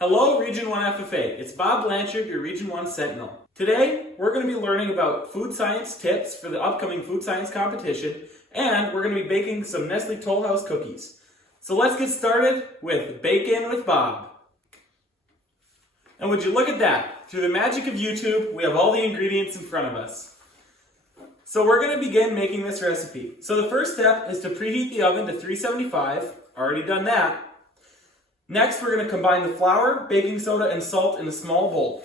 Hello, Region 1 FFA. It's Bob Blanchard, your Region 1 Sentinel. Today, we're going to be learning about food science tips for the upcoming food science competition, and we're going to be baking some Nestle Toll House cookies. So let's get started with Bake-In with Bob. And would you look at that? Through the magic of YouTube, we have all the ingredients in front of us. So we're going to begin making this recipe. So the first step is to preheat the oven to 375. Already done that. Next, we're going to combine the flour, baking soda, and salt in a small bowl.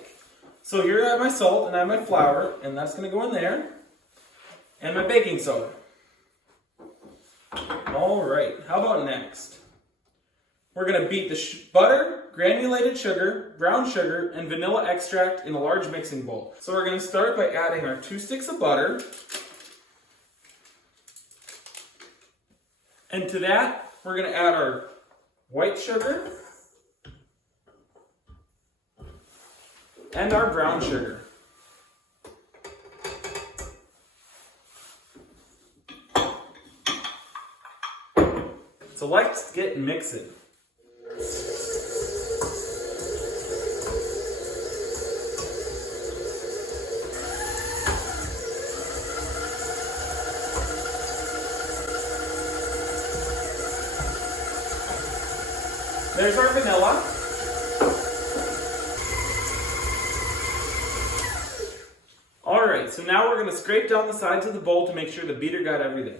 So here I have my salt and I have my flour, and that's going to go in there. And my baking soda. Alright, how about next? We're going to beat the butter, granulated sugar, brown sugar, and vanilla extract in a large mixing bowl. So we're going to start by adding our 2 sticks of butter. And to that, we're going to add our white sugar and our brown sugar. So let's get mixing. There's our vanilla. Alright, so now we're going to scrape down the sides of the bowl to make sure the beater got everything.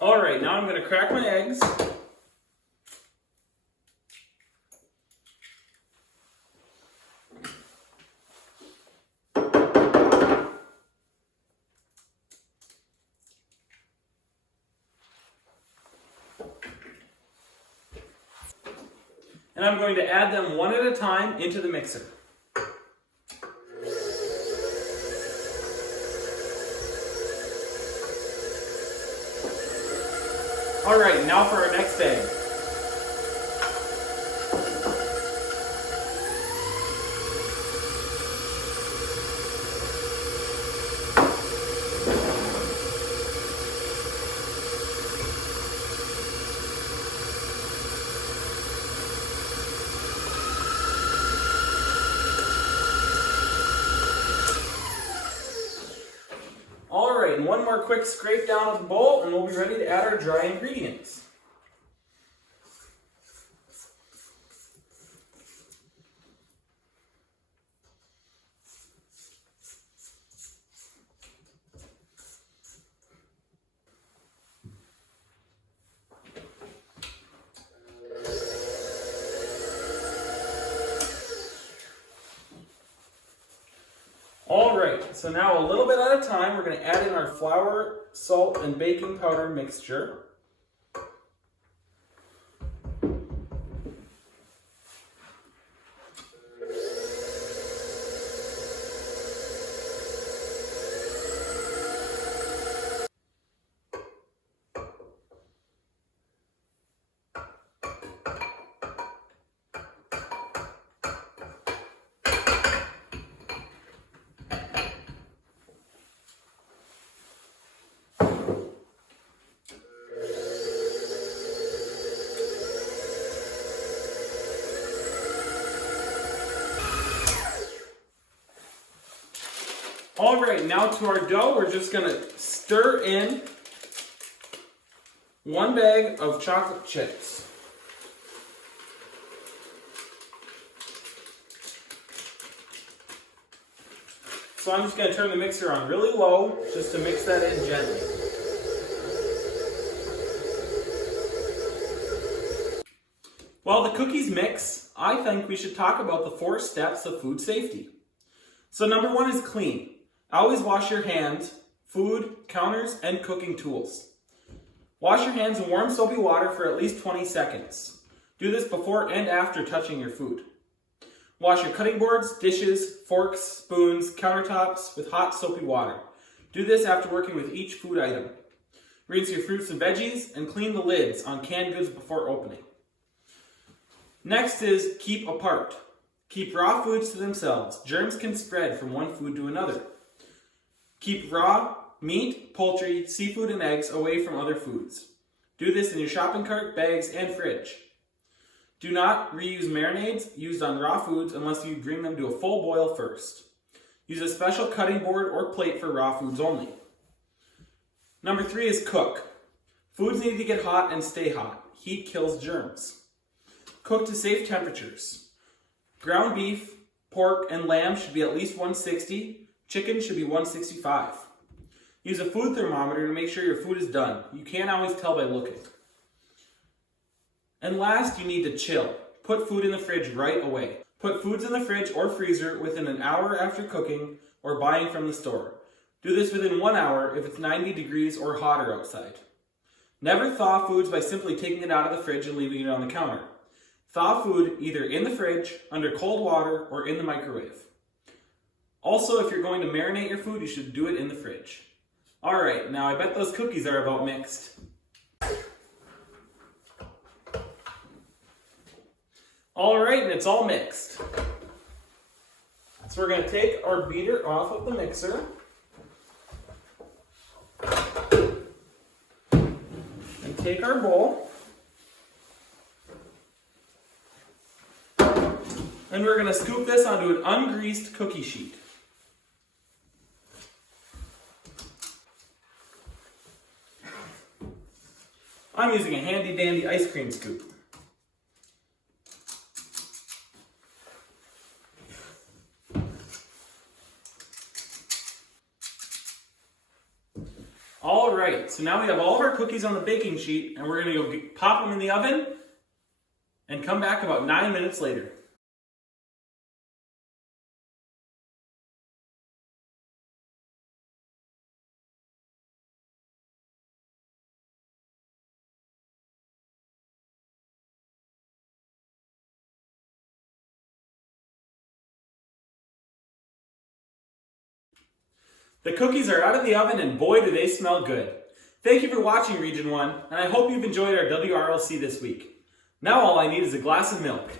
Alright, now I'm going to crack my eggs. And I'm going to add them one at a time into the mixer. Alright, now for our next egg. Alright, and one more quick scrape down of the bowl and we'll be ready to add our dry ingredients. Alright, so now a little bit at a time, we're going to add in our flour, salt, and baking powder mixture. Alright, now to our dough, we're just going to stir in 1 bag of chocolate chips. So I'm just going to turn the mixer on really low just to mix that in gently. While the cookies mix, I think we should talk about the 4 steps of food safety. So number 1 is clean. Always wash your hands, food, counters, and cooking tools. Wash your hands in warm soapy water for at least 20 seconds. Do this before and after touching your food. Wash your cutting boards, dishes, forks, spoons, countertops with hot soapy water. Do this after working with each food item. Rinse your fruits and veggies and clean the lids on canned goods before opening. Next is keep apart. Keep raw foods to themselves. Germs can spread from one food to another. Keep raw meat, poultry, seafood, and eggs away from other foods. Do this in your shopping cart, bags, and fridge. Do not reuse marinades used on raw foods unless you bring them to a full boil first. Use a special cutting board or plate for raw foods only. Number 3 is cook. Foods need to get hot and stay hot. Heat kills germs. Cook to safe temperatures. Ground beef, pork, and lamb should be at least 160. Chicken should be 165. Use a food thermometer to make sure your food is done. You can't always tell by looking. And last, you need to chill. Put food in the fridge right away. Put foods in the fridge or freezer within an hour after cooking or buying from the store. Do this within 1 hour if it's 90 degrees or hotter outside. Never thaw foods by simply taking it out of the fridge and leaving it on the counter. Thaw food either in the fridge, under cold water, or in the microwave. Also, if you're going to marinate your food, you should do it in the fridge. Alright, now I bet those cookies are about mixed. Alright, and it's all mixed. So we're going to take our beater off of the mixer. And take our bowl. And we're going to scoop this onto an ungreased cookie sheet. I'm using a handy dandy ice cream scoop. Alright, so now we have all of our cookies on the baking sheet and we're going to go pop them in the oven and come back about 9 minutes later. The cookies are out of the oven and boy do they smell good. Thank you for watching Region 1 and I hope you've enjoyed our WRLC this week. Now all I need is a glass of milk.